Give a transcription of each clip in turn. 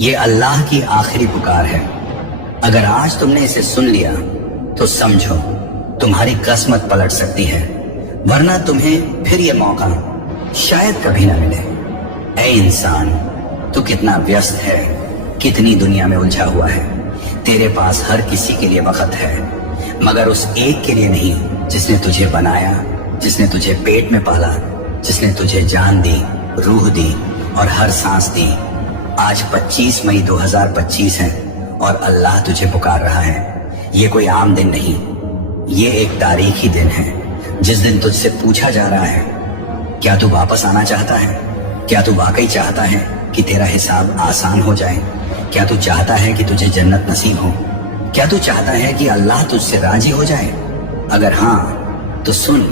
یہ اللہ کی آخری پکار ہے۔ اگر آج تم نے اسے سن لیا تو سمجھو تمہاری قسمت پلٹ سکتی ہے، ورنہ تمہیں پھر یہ موقع شاید کبھی نہ ملے۔ اے انسان، تو کتنا ویست ہے، کتنی دنیا میں الجھا ہوا ہے۔ تیرے پاس ہر کسی کے لیے وقت ہے، مگر اس ایک کے لیے نہیں جس نے تجھے بنایا، جس نے تجھے پیٹ میں پالا، جس نے تجھے جان دی، روح دی اور ہر سانس دی۔ آج 25 مئی 2025 ہے اور اللہ تجھے پکار رہا ہے۔ یہ کوئی عام دن نہیں، یہ ایک تاریخی دن ہے جس دن تجھ سے پوچھا جا رہا ہے، کیا تو واپس آنا چاہتا ہے؟ کیا تو واقعی چاہتا ہے کہ تیرا حساب آسان ہو جائے؟ کیا تو چاہتا ہے کہ تجھے جنت نصیب ہو؟ کیا تو چاہتا ہے کہ اللہ تجھ سے راضی ہو جائے؟ اگر ہاں تو سن،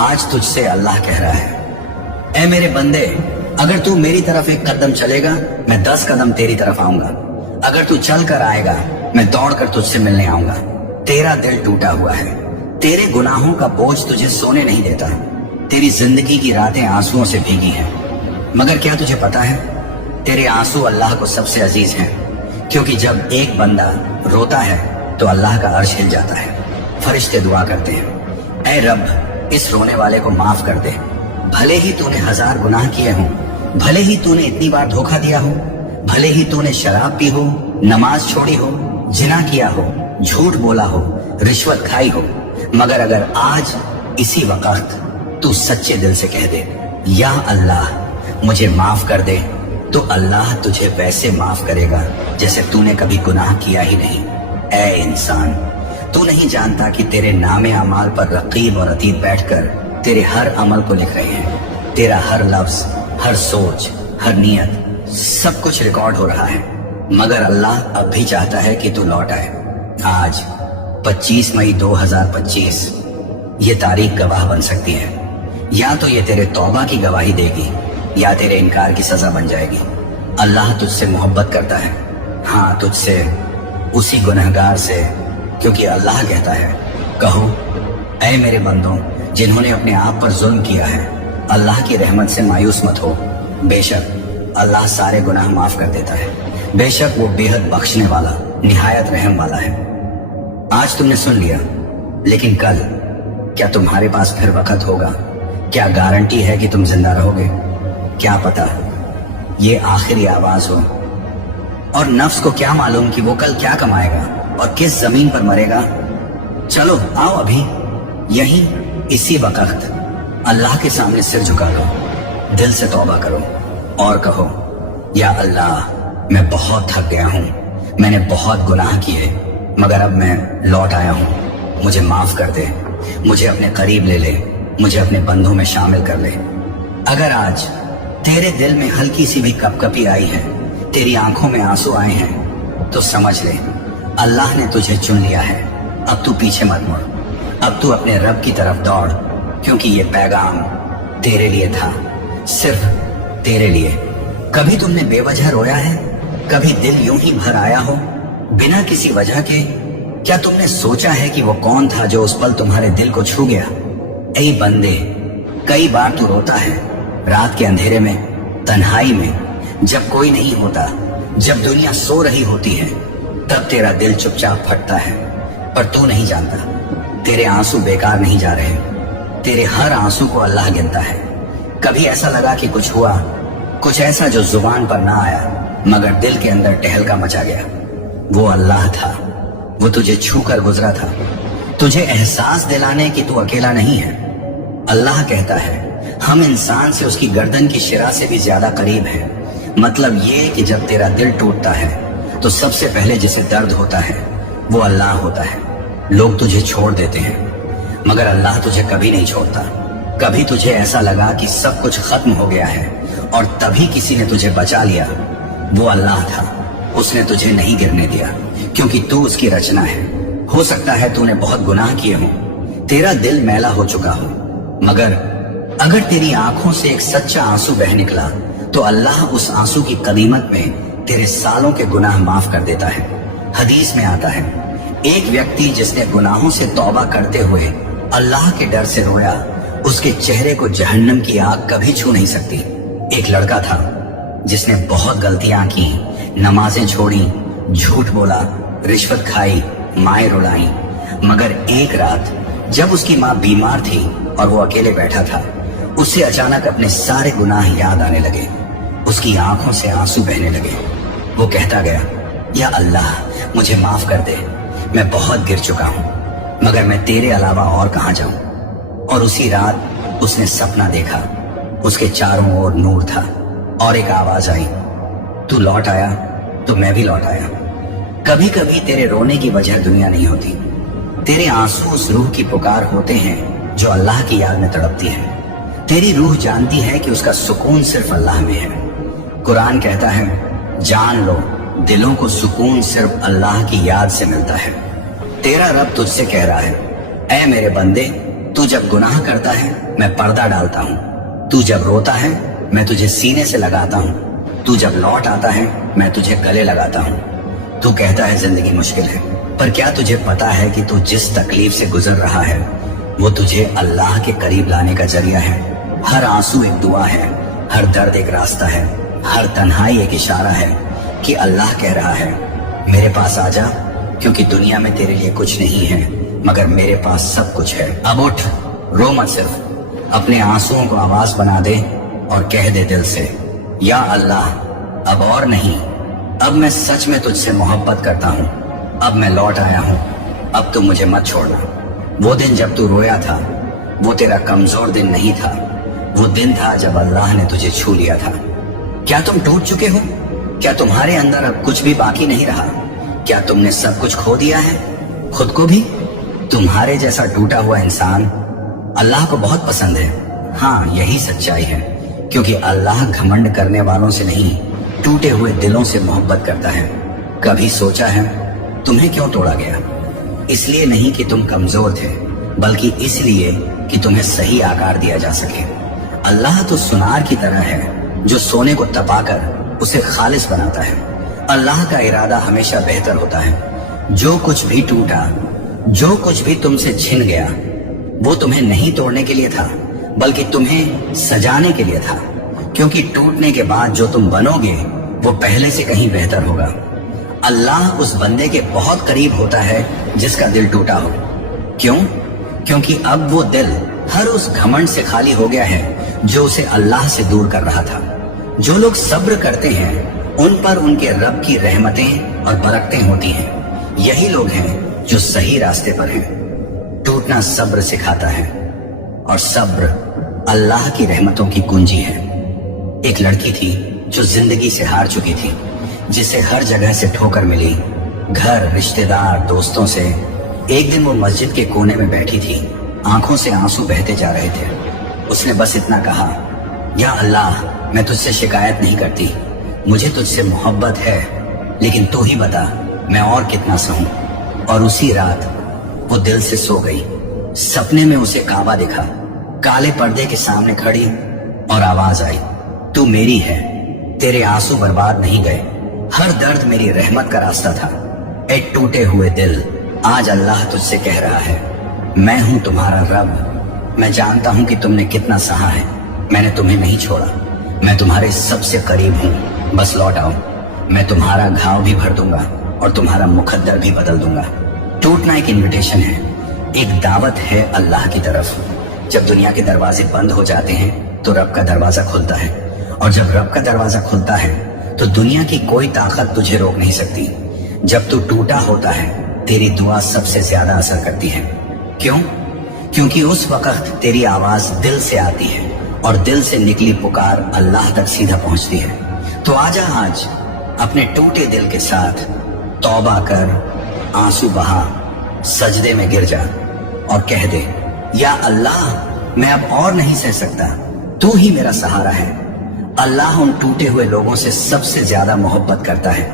آج تجھ سے اللہ کہہ رہا ہے، اے میرے بندے، اگر تو میری طرف ایک قدم چلے گا میں 10 قدم تیری طرف آؤں گا۔ اگر تو چل کر آئے گا میں دوڑ کر تجھ سے ملنے آؤں گا۔ تیرا دل ٹوٹا ہوا ہے، تیرے گناہوں کا بوجھ تجھے سونے نہیں دیتا، تیری زندگی کی راتیں آنسوؤں سے بھیگی ہیں، مگر کیا تجھے پتا ہے تیرے آنسو اللہ کو سب سے عزیز ہیں، کیونکہ جب ایک بندہ روتا ہے تو اللہ کا عرش ہل جاتا ہے، فرشتے دعا کرتے ہیں، اے رب اس رونے والے کو معاف کر دے، بھلے ہی تو نے 1000 گناہ کیے ہوں، بھلے ہی تو نے اتنی بار دھوکہ دیا ہو، بھلے ہی تو نے شراب پی ہو، نماز چھوڑی ہو، زنا کیا ہو، جھوٹ بولا ہو، رشوت کھائی ہو، مگر اگر آج اسی وقت تو سچے دل سے کہہ دے، یا اللہ مجھے معاف کر دے، تو اللہ تجھے ویسے معاف کرے گا جیسے تو نے کبھی گناہ کیا ہی نہیں۔ اے انسان، تو نہیں جانتا کہ تیرے نام اعمال پر رقیب اور عتید بیٹھ کر تیرے ہر عمل کو لکھ رہے ہیں، تیرا ہر لفظ، ہر سوچ، ہر نیت، سب کچھ ریکارڈ ہو رہا ہے، مگر اللہ اب بھی چاہتا ہے کہ تو لوٹ آئے۔ آج 25 مئی 2025 یہ تاریخ گواہ بن سکتی ہے، یا تو یہ تیرے توبہ کی گواہی دے گی یا تیرے انکار کی سزا بن جائے گی۔ اللہ تجھ سے محبت کرتا ہے، ہاں تجھ سے، اسی گنہگار سے، کیونکہ اللہ کہتا ہے، کہو اے میرے بندوں جنہوں نے اپنے آپ پر ظلم کیا ہے، اللہ کی رحمت سے مایوس مت ہو، بے شک اللہ سارے گناہ معاف کر دیتا ہے، بے شک وہ بے حد بخشنے والا، نہایت رحم والا ہے۔ آج تم نے سن لیا، لیکن کل کیا تمہارے پاس پھر وقت ہوگا؟ کیا گارنٹی ہے کہ تم زندہ رہو گے؟ کیا پتا یہ آخری آواز ہو، اور نفس کو کیا معلوم کہ وہ کل کیا کمائے گا اور کس زمین پر مرے گا۔ چلو آؤ ابھی یہیں اسی وقت اللہ کے سامنے سر جھکا لو، دل سے توبہ کرو اور کہو، یا اللہ میں بہت تھک گیا ہوں، میں نے بہت گناہ کیے، مگر اب میں لوٹ آیا ہوں، مجھے معاف کر دے، مجھے اپنے قریب لے لے، مجھے اپنے بندوں میں شامل کر لے۔ اگر آج تیرے دل میں ہلکی سی بھی کپ کپی آئی ہے، تیری آنکھوں میں آنسو آئے ہیں، تو سمجھ لے اللہ نے تجھے چن لیا ہے۔ اب تو پیچھے مت مڑ، اب تو اپنے رب کی طرف دوڑ، کیونکہ یہ پیغام تیرے لیے تھا، صرف تیرے لیے۔ کبھی تم نے بے وجہ رویا ہے؟ کبھی دل یوں ہی بھر آیا ہو بنا کسی وجہ کے؟ کیا تم نے سوچا ہے کہ وہ کون تھا جو اس پل تمہارے دل کو چھو گیا؟ اے بندے، کئی بار تو روتا ہے رات کے اندھیرے میں، تنہائی میں، جب کوئی نہیں ہوتا، جب دنیا سو رہی ہوتی ہے، تب تیرا دل چپ چاپ پھٹتا ہے، پر تو نہیں جانتا تیرے آنسو بیکار نہیں جا رہے، تیرے ہر آنسو کو اللہ گنتا ہے۔ کبھی ایسا لگا کہ کچھ ہوا، کچھ ایسا جو زبان پر نہ آیا مگر دل کے اندر ٹہلکا مچا گیا، وہ اللہ تھا، وہ تجھے چھو کر گزرا تھا، تجھے احساس دلانے کہ تو اکیلا نہیں ہے۔ اللہ کہتا ہے، ہم انسان سے اس کی گردن کی شرح سے بھی زیادہ قریب ہیں، مطلب یہ کہ جب تیرا دل ٹوٹتا ہے تو سب سے پہلے جسے درد ہوتا ہے وہ اللہ ہوتا ہے۔ لوگ تجھے چھوڑ دیتے ہیں مگر اللہ تجھے کبھی نہیں چھوڑتا۔ کبھی تجھے ایسا لگا کہ سب کچھ ختم ہو گیا ہے اور تبھی کسی نے تجھے بچا لیا، وہ اللہ تھا، اس نے تجھے نہیں گرنے دیا، کیونکہ تو اس کی رچنا ہے۔ ہو سکتا ہے تو نے بہت گناہ کیے ہوں، تیرا دل میلا ہو چکا ہو، مگر اگر تیری آنکھوں سے ایک سچا آنسو بہ نکلا تو اللہ اس آنسو کی قیمت میں تیرے سالوں کے گناہ معاف کر دیتا ہے۔ حدیث میں آتا ہے، ایک ویکتی جس نے گناہوں سے توبہ کرتے ہوئے اللہ کے ڈر سے رویا، اس کے چہرے کو جہنم کی آگ کبھی چھو نہیں سکتی۔ ایک لڑکا تھا جس نے بہت غلطیاں کی، नमाजें छोड़ी, झूठ बोला, रिश्वत खाई, माएं रुलाई। मगर एक रात जब उसकी माँ बीमार थी और वो अकेले बैठा था, उसे अचानक अपने सारे गुनाह याद आने लगे। उसकी आंखों से आंसू बहने लगे। वो कहता गया, या अल्लाह मुझे माफ कर दे, मैं बहुत गिर चुका हूँ, मगर मैं तेरे अलावा और कहाँ जाऊं। और उसी रात उसने सपना देखा। उसके चारों ओर नूर था और एक आवाज आई, तू लौट आया तो मैं भी लौट आया। कभी कभी तेरे रोने की वजह दुनिया नहीं होती, तेरे आंसू उस रूह की पुकार होते हैं जो अल्लाह की याद में तड़पती है। तेरी रूह जानती है कि उसका सुकून सिर्फ अल्लाह में है। कुरान कहता है, जान लो दिलों को सुकून सिर्फ अल्लाह की याद से मिलता है। तेरा रब तुझसे कह रहा है, ऐ मेरे बंदे, तू जब गुनाह करता है मैं पर्दा डालता हूँ, तू जब रोता है मैं तुझे सीने से लगाता हूँ, तू जब लौट आता है मैं तुझे गले लगाता हूँ। तू कहता है जिंदगी मुश्किल है, पर क्या तुझे पता है कि तू जिस तकलीफ से गुजर रहा है वो तुझे अल्लाह के करीब लाने का जरिया है। हर आंसू एक दुआ है, हर दर्द एक रास्ता है, हर तन्हाई एक इशारा है कि अल्लाह कह रहा है, मेरे पास आ जा, क्योंकि दुनिया में तेरे लिए कुछ नहीं है मगर मेरे पास सब कुछ है। अब उठ, रो मत, सिर्फ अपने आंसुओं को आवाज बना दे और कह दे दिल से, या अल्लाह अब और नहीं, अब मैं सच में तुझसे मोहब्बत करता हूँ, अब मैं लौट आया हूँ, अब तुम मुझे मत छोड़ना। वो दिन जब तू रोया था वो तेरा कमजोर दिन नहीं था, वो दिन था जब अल्लाह ने तुझे छू लिया था। क्या तुम टूट चुके हो? क्या तुम्हारे अंदर अब कुछ भी बाकी नहीं रहा? क्या तुमने सब कुछ खो दिया है, खुद को भी? तुम्हारे जैसा टूटा हुआ इंसान अल्लाह को बहुत पसंद है। हाँ, यही सच्चाई है, क्योंकि अल्लाह घमंड करने वालों से नहीं, टूटे हुए दिलों से मोहब्बत करता है। कभी सोचा है तुम्हें क्यों तोड़ा गया? इसलिए नहीं कि तुम कमजोर थे, बल्कि इसलिए कि तुम्हें सही आकार दिया जा सके। अल्लाह तो सुनार की तरह है जो सोने को तपाकर उसे खालिस बनाता है। अल्लाह का इरादा हमेशा बेहतर होता है। जो कुछ भी टूटा, जो कुछ भी तुमसे छिन गया, वो तुम्हें नहीं तोड़ने के लिए था, बल्कि तुम्हें सजाने के लिए था, क्योंकि टूटने के बाद जो तुम बनोगे वो पहले से कहीं बेहतर होगा। अल्लाह उस बंदे के बहुत करीब होता है जिसका दिल टूटा हो। क्यों? क्योंकि अब वो दिल हर उस घमंड से खाली हो गया है जो उसे अल्लाह से दूर कर रहा था। जो लोग सब्र करते हैं उन पर उनके रब की रहमतें और बरकतें होती हैं। यही लोग हैं जो सही रास्ते पर हैं। टूटना सब्र सिखाता है और सब्र अल्लाह की रहमतों की कुंजी है। एक लड़की थी जो जिंदगी से हार चुकी थी, जिसे हर जगह से ठोकर मिली, घर, रिश्तेदार, दोस्तों से। एक दिन वो मस्जिद के कोने में बैठी थी, आंखों से आंसू बहते जा रहे थे। उसने बस इतना कहा, या अल्लाह, मैं तुझसे शिकायत नहीं करती, मुझे तुझसे मोहब्बत है, लेकिन तू ही बता मैं और कितना सहूं। और उसी रात वो दिल से सो गई। सपने में उसे काबा दिखा, काले पर्दे के सामने खड़ी, और आवाज आई, तू मेरी है, तेरे आंसू बर्बाद नहीं गए, हर दर्द मेरी रहमत का रास्ता था। ए टूटे हुए दिल, आज अल्लाह तुझसे कह रहा है, मैं हूं तुम्हारा रब। मैं जानता हूं कि तुमने कितना सहा है, मैंने तुम्हें नहीं छोड़ा, मैं तुम्हारे सबसे करीब हूं, बस लौट आओ। मैं तुम्हारा घाव भी भर दूंगा और तुम्हारा मुकद्दर भी बदल दूंगा। टूटना एक इन्विटेशन है, एक दावत है अल्लाह की तरफ। जब दुनिया के दरवाजे बंद हो जाते हैं तो रब का दरवाजा खुलता है, और जब रब का दरवाजा खुलता है तो दुनिया की कोई ताकत तुझे रोक नहीं सकती। जब तू टूटा होता है तेरी दुआ सबसे ज्यादा असर करती है। क्यों? क्योंकि उस वक्त तेरी आवाज दिल से आती है, और दिल से निकली पुकार अल्लाह तक सीधा पहुंचती है। तो आजा आज अपने टूटे दिल के साथ तौबा कर, आंसू बहा, सजदे में गिर जा और कह दे, या अल्लाह, मैं अब और नहीं सह सकता, तू ही मेरा सहारा है। अल्लाह उन टूटे हुए लोगों से सबसे ज्यादा मोहब्बत करता है,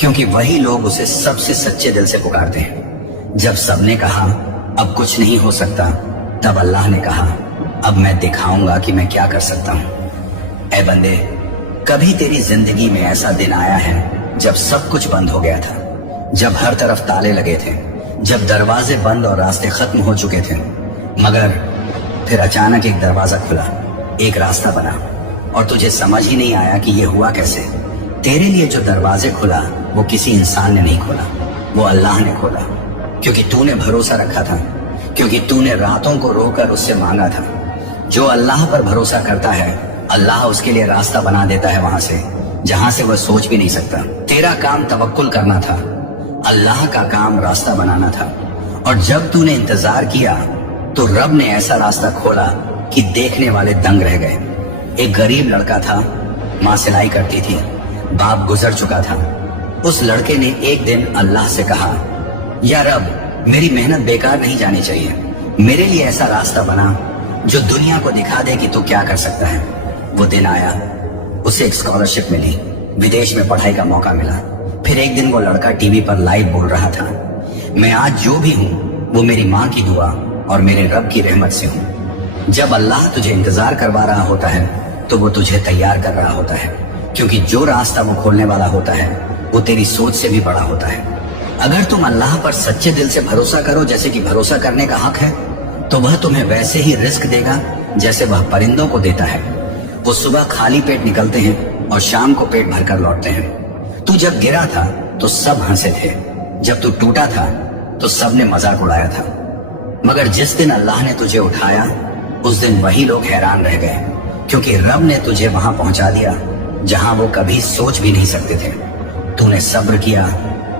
क्योंकि वही लोग उसे सबसे सच्चे दिल से पुकारते हैं। जब सबने कहा अब कुछ नहीं हो सकता, तब अल्लाह ने कहा, अब मैं दिखाऊंगा कि मैं क्या कर सकता हूं। ऐ बंदे, कभी तेरी जिंदगी में ऐसा दिन आया है जब सब कुछ बंद हो गया था, जब हर तरफ ताले लगे थे, जब दरवाजे बंद और रास्ते खत्म हो चुके थे, मगर फिर अचानक एक दरवाजा खुला, एक रास्ता बना, और तुझे समझ ही नहीं आया कि ये हुआ कैसे। तेरे लिए जो दरवाजे खुला वो किसी इंसान ने नहीं खोला, वो अल्लाह ने खोला, क्योंकि तूने भरोसा रखा था, क्योंकि तूने रातों को रोकर उससे मांगा था। जो अल्लाह पर भरोसा करता है, अल्लाह उसके लिए रास्ता बना देता है वहां से जहां से वह सोच भी नहीं सकता। तेरा काम तवक्कुल करना था, अल्लाह का काम रास्ता बनाना था। और जब तूने इंतजार किया तो रब ने ऐसा रास्ता खोला कि देखने वाले दंग रह गए। एक गरीब लड़का था, माँ सिलाई करती थी, बाप गुजर चुका था। उस लड़के ने एक दिन अल्लाह से कहा, या रब, मेरी मेहनत बेकार नहीं जानी चाहिए, मेरे लिए ऐसा रास्ता बना जो दुनिया को दिखा दे कि तू क्या कर सकता है। वो दिन आया, उसे एक स्कॉलरशिप मिली, विदेश में पढ़ाई का मौका मिला। फिर एक दिन वो लड़का टीवी पर लाइव बोल रहा था, मैं आज जो भी हूँ वो मेरी माँ की दुआ और मेरे रब की रहमत से हूँ। जब अल्लाह तुझे इंतजार करवा रहा होता है तो वो तुझे तैयार कर रहा होता है, क्योंकि जो रास्ता वो खोलने वाला होता है वो तेरी सोच से भी बड़ा होता है। अगर तुम अल्लाह पर सच्चे दिल से भरोसा करो जैसे कि भरोसा करने का हक है, तो वह तुम्हें वैसे ही रिस्क देगा जैसे वह परिंदों को देता है। वो सुबह खाली पेट निकलते हैं और शाम को पेट भरकर लौटते हैं। तू जब गिरा था तो सब हंसे थे, जब तू टूटा था तो सबने मजाक उड़ाया था, मगर जिस दिन अल्लाह ने तुझे उठाया उस दिन वही लोग हैरान रह गए, क्योंकि रब ने तुझे वहां पहुंचा दिया जहां वो कभी सोच भी नहीं सकते थे। तूने सब्र किया,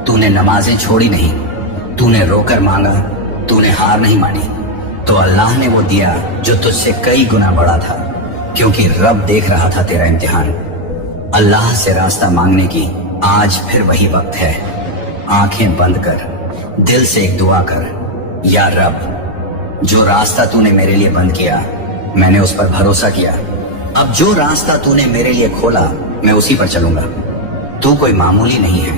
तूने नमाजें छोड़ी नहीं, तूने रोकर मांगा, तूने हार नहीं मानी, तो अल्लाह ने वो दिया जो तुझसे कई गुना बड़ा था, क्योंकि रब देख रहा था तेरा इम्तिहान। अल्लाह से रास्ता मांगने की आज फिर वही वक्त है। आंखें बंद कर, दिल से एक दुआ कर, या रब, जो रास्ता तूने मेरे लिए बंद किया मैंने उस पर भरोसा किया, अब जो रास्ता तूने मेरे लिए खोला मैं उसी पर चलूंगा। तू कोई मामूली नहीं है,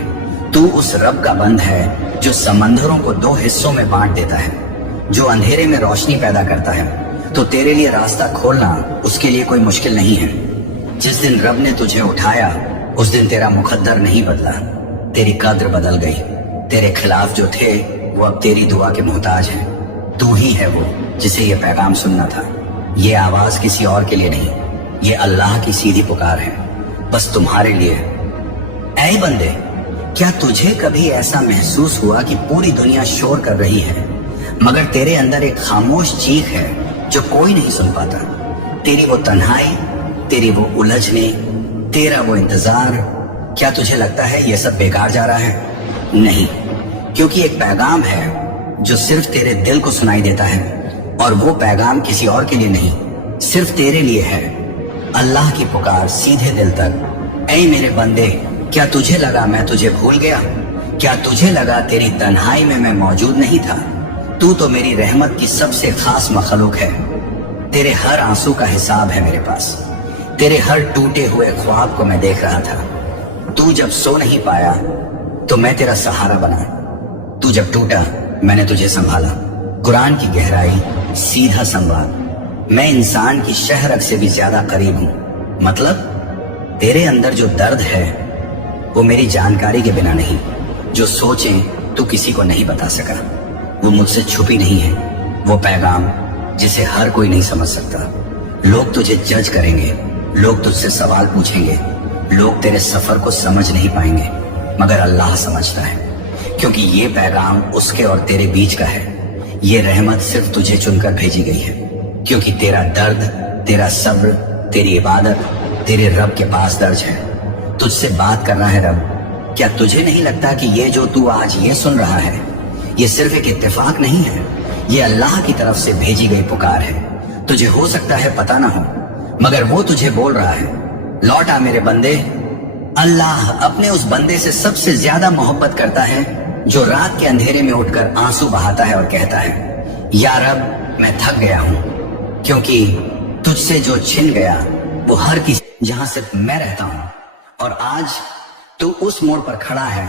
तू उस रब का बंद है जो समंदरों को दो हिस्सों में बांट देता है, जो अंधेरे में रोशनी पैदा करता है। तो तेरे लिए रास्ता खोलना उसके लिए कोई मुश्किल नहीं है। जिस दिन रब ने तुझे उठाया उस दिन तेरा मुकद्दर नहीं बदला, तेरी कद्र बदल गई। तेरे खिलाफ जो थे वो अब तेरी दुआ के मोहताज हैं। तू ही है वो जिसे ये पैगाम सुनना था। ये आवाज किसी और के लिए नहीं, ये अल्लाह की सीधी पुकार है, बस तुम्हारे लिए। ऐ बंदे, क्या तुझे कभी ऐसा महसूस हुआ कि पूरी दुनिया शोर कर रही है मगर तेरे अंदर एक खामोश चीख है जो कोई नहीं सुन पाता? तेरी वो तन्हाई, तेरी वो उलझने, तेरा वो इंतजार, क्या तुझे लगता है ये सब बेकार जा रहा है? नहीं, क्योंकि एक पैगाम है जो सिर्फ तेरे दिल को सुनाई देता है, और वो पैगाम किसी और के लिए नहीं, सिर्फ तेरे लिए है। अल्लाह की पुकार सीधे दिल तक। ऐ मेरे बंदे, क्या तुझे लगा मैं तुझे भूल गया? क्या तुझे लगा तेरी तन्हाई में मैं मौजूद नहीं था? तू तो मेरी रहमत की सबसे खास मखलूक है। तेरे हर आंसू का हिसाब है मेरे पास, तेरे हर टूटे हुए ख्वाब को मैं देख रहा था। तू जब सो नहीं पाया तो मैं तेरा सहारा बना, तू जब टूटा मैंने तुझे संभाला। कुरान की गहराई, सीधा संवाद। मैं इंसान की शहरक से भी ज्यादा करीब हूं। मतलब तेरे अंदर जो दर्द है वो मेरी जानकारी के बिना नहीं, जो सोचें तू किसी को नहीं बता सका, वो मुझसे छुपी नहीं है। वो पैगाम जिसे हर कोई नहीं समझ सकता। लोग तुझे जज करेंगे, लोग तुझसे सवाल पूछेंगे, लोग तेरे सफर को समझ नहीं पाएंगे, मगर अल्लाह समझता है, क्योंकि ये पैगाम उसके और तेरे बीच का है। ये रहमत सिर्फ तुझे चुनकर भेजी गई है, क्योंकि तेरा दर्द, तेरा सब्र, तेरी इबादत तेरे रब के पास दर्ज है। तुझसे बात कर रहा है रब। क्या तुझे नहीं लगता कि ये जो तू आज ये सुन रहा है ये सिर्फ एक इत्तेफाक नहीं है? ये अल्लाह की तरफ से भेजी गई पुकार है। तुझे हो सकता है पता ना हो, मगर वो तुझे बोल रहा है, लौट आ मेरे बंदे। अल्लाह अपने उस बंदे से सबसे ज्यादा मोहब्बत करता है जो रात के अंधेरे में उठकर आंसू बहाता है और कहता है, या रब, मैं थक गया हूं, क्योंकि तुझसे जो छिन गया वो हर किसी, जहां सिर्फ मैं रहता हूं। और आज तू उस मोड़ पर खड़ा है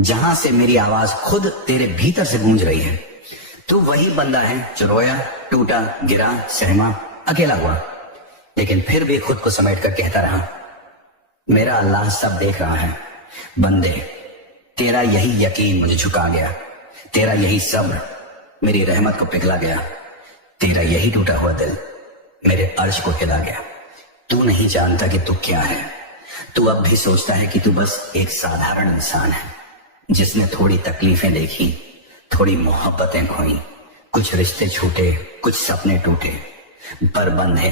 जहां से मेरी आवाज खुद तेरे भीतर से गूंज रही है। तू वही बंदा है जो रोया, टूटा, गिरा, सहमा, अकेला हुआ, लेकिन फिर भी खुद को समेट कर कहता रहा, मेरा अल्लाह सब देख रहा है। बंदे, तेरा यही यकीन मुझे झुका गया, तेरा यही सब्र मेरी रहमत को पिघला गया, तेरा यही टूटा हुआ दिल मेरे अर्श को हिला गया। तू नहीं जानता कि तू क्या है, तू अब भी सोचता है कि तू बस एक साधारण इंसान है जिसने थोड़ी तकलीफें देखी, थोड़ी मोहब्बतें खोई, कुछ रिश्ते छूटे, कुछ सपने टूटे, पर बंधे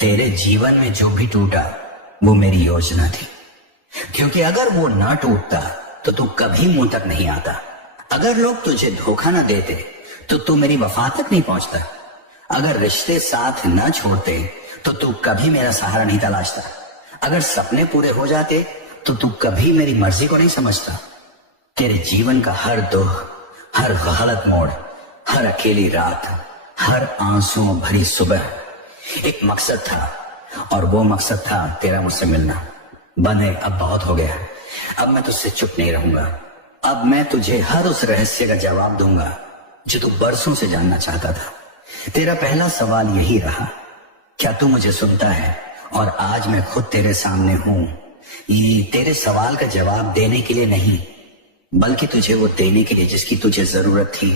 तेरे जीवन में जो भी टूटा वो मेरी योजना थी। क्योंकि अगर वो ना टूटता तो तू कभी मुंह तक नहीं आता। अगर लोग तुझे धोखा ना देते तो तू मेरी वफा तक नहीं पहुंचता। अगर रिश्ते साथ न छोड़ते तो तू कभी मेरा सहारा नहीं तलाशता। अगर सपने पूरे हो जाते तो तू कभी मेरी मर्जी को नहीं समझता। तेरे जीवन का हर दुख, हर गलत मोड़, हर अकेली रात, हर आंसुओं भरी सुबह एक मकसद था, और वो मकसद था तेरा मुझसे मिलना। बंधे अब बहुत हो गया, अब मैं तुझसे चुप नहीं रहूंगा। अब मैं तुझे हर उस रहस्य का जवाब दूंगा जो तू बरसों से जानना चाहता था। तेरा पहला सवाल यही रहा, क्या तू मुझे सुनता है? और आज मैं खुद तेरे सामने हूं, ये तेरे सवाल का जवाब देने के लिए नहीं, बल्कि तुझे वो देने के लिए जिसकी तुझे जरूरत थी,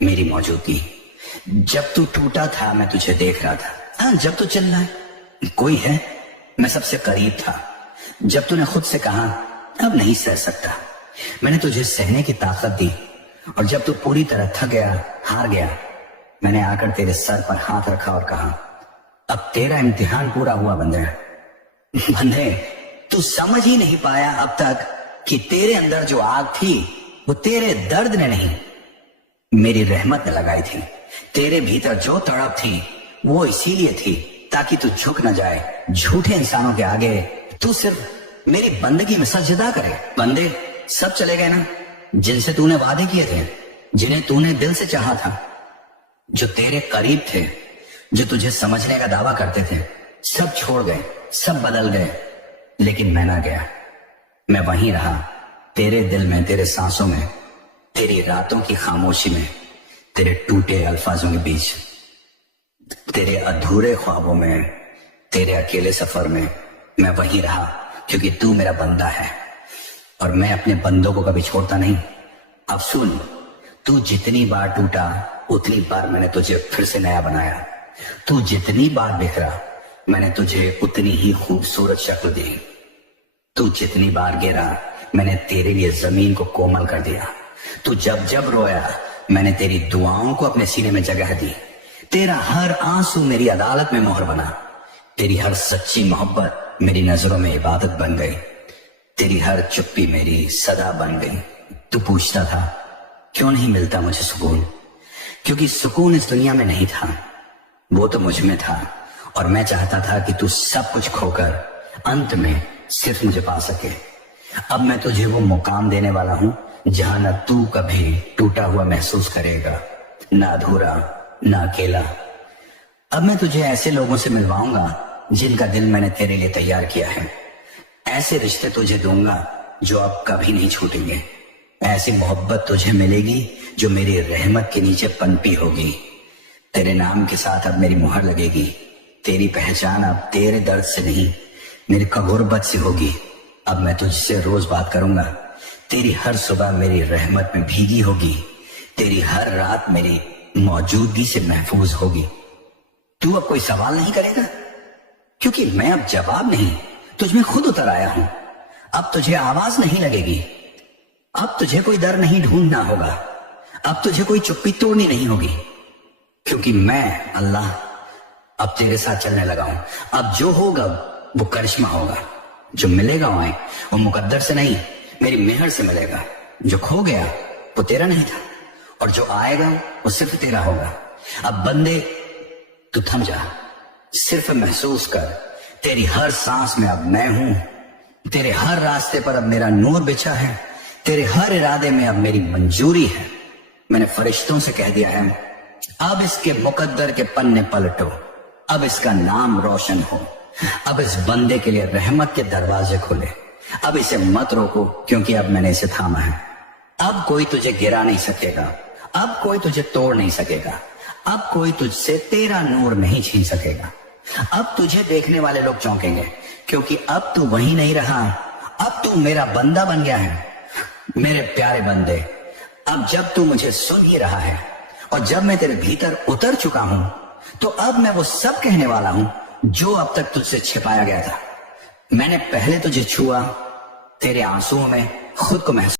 मेरी मौजूदगी। जब तू टूटा था मैं तुझे देख रहा था। हाँ, जब तू चल रहा है कोई है, मैं सबसे करीब था। जब तूने खुद से कहा अब नहीं सह सकता, मैंने तुझे सहने की ताकत दी। और जब तू पूरी तरह थक गया, हार गया, मैंने आकर तेरे सर पर हाथ रखा और कहा अब तेरा इम्तिहान पूरा हुआ बंदे। बंदे, तू समझ ही नहीं पाया अब तक कि तेरे अंदर जो आग थी वो तेरे दर्द ने नहीं, मेरी रहमत ने लगाई थी। तेरे भीतर जो तड़प थी वो इसीलिए थी ताकि तू झुक न जाए झूठे इंसानों के आगे, तू सिर्फ मेरी बंदगी में सजदा करे। बंदे, सब चले गए ना जिनसे तूने वादे किए थे, जिन्हें तूने दिल से चाहा था, जो तेरे करीब थे, जो तुझे समझने का दावा करते थे, सब छोड़ गए, सब बदल गए। लेकिन मैं ना गया, मैं वहीं रहा, तेरे दिल में, तेरे सांसों में, तेरी रातों की खामोशी में, तेरे टूटे अल्फाजों के बीच, तेरे अधूरे ख्वाबों में, तेरे अकेले सफर में मैं वहीं रहा। क्योंकि तू मेरा बंदा है और मैं अपने बंदों को कभी छोड़ता नहीं। अब सुन, तू जितनी बार टूटा उतनी बार मैंने तुझे फिर से नया बनाया। तू जितनी बार बिखरा मैंने तुझे उतनी ही खूबसूरत शक्ल दी। तू जितनी बार गिरा मैंने तेरे लिए जमीन को कोमल कर दिया। तू जब जब रोया मैंने तेरी दुआओं को अपने सीने में जगह दी। तेरा हर आंसू मेरी अदालत में मोहर बना। तेरी हर सच्ची मोहब्बत मेरी नजरों में इबादत बन गई। तेरी हर चुप्पी मेरी सदा बन गई। तू पूछता था क्यों नहीं मिलता मुझे सुकून, क्योंकि सुकून इस दुनिया में नहीं था, वो तो मुझ में था। और मैं चाहता था कि तू सब कुछ खोकर अंत में सिर्फ मुझे पा सके। अब मैं तुझे वो मुकाम देने वाला हूं जहां न तू कभी टूटा हुआ महसूस करेगा, न अधूरा, न अकेला। अब मैं तुझे ऐसे लोगों से मिलवाऊंगा जिनका दिल मैंने तेरे लिए तैयार किया है। ऐसे रिश्ते तुझे दूंगा जो अब कभी नहीं छूटेंगे। ऐसी मोहब्बत तुझे मिलेगी जो मेरी रहमत के नीचे पनपी होगी। तेरे नाम के साथ अब मेरी मुहर लगेगी। तेरी पहचान अब तेरे दर्द से नहीं, मेरी गुर्बत से होगी। अब मैं तुझसे रोज बात करूंगा। तेरी हर सुबह मेरी रहमत में भीगी होगी। तेरी हर रात मेरी मौजूदगी से महफूज होगी। तू अब कोई सवाल नहीं करेगा, क्योंकि मैं अब जवाब नहीं तुझमें खुद उतर आया हूं। अब तुझे आवाज नहीं लगेगी, अब तुझे कोई डर नहीं ढूंढना होगा, अब तुझे कोई चुप्पी तोड़नी नहीं होगी, क्योंकि मैं अल्लाह अब तेरे साथ चलने लगा हूं। अब जो होगा वो करिश्मा होगा, जो मिलेगा वहीं वो मुकद्दर से नहीं मेरी मेहर से मिलेगा। जो खो गया वो तेरा नहीं था और जो आएगा वो सिर्फ तेरा होगा। अब बंदे तू थम जा, सिर्फ महसूस कर, तेरी हर सांस में अब मैं हूं। तेरे हर रास्ते पर अब मेरा नूर बिछा है। तेरे हर इरादे में अब मेरी मंजूरी है। मैंने फरिश्तों से कह दिया है अब इसके मुकद्दर के पन्ने पलटो, अब इसका नाम रोशन हो। अब इस बंदे के लिए रहमत के दरवाजे खुले। अब इसे मत रोको, क्योंकि अब मैंने इसे थामा है। अब कोई तुझे गिरा नहीं सकेगा, अब कोई तुझे तोड़ नहीं सकेगा, अब कोई तुझसे तेरा नूर नहीं छीन सकेगा। अब तुझे देखने वाले लोग चौंकेंगे, क्योंकि अब तू वही नहीं रहा, अब तू मेरा बंदा बन गया है। मेरे प्यारे बंदे, अब जब तू मुझे सुन ही रहा है और जब मैं तेरे भीतर उतर चुका हूं, तो अब मैं वो सब कहने वाला हूं जो अब तक तुझसे छिपाया गया था। میں نے پہلے تجھے چھوا، تیرے آنسوؤں میں خود کو محسوس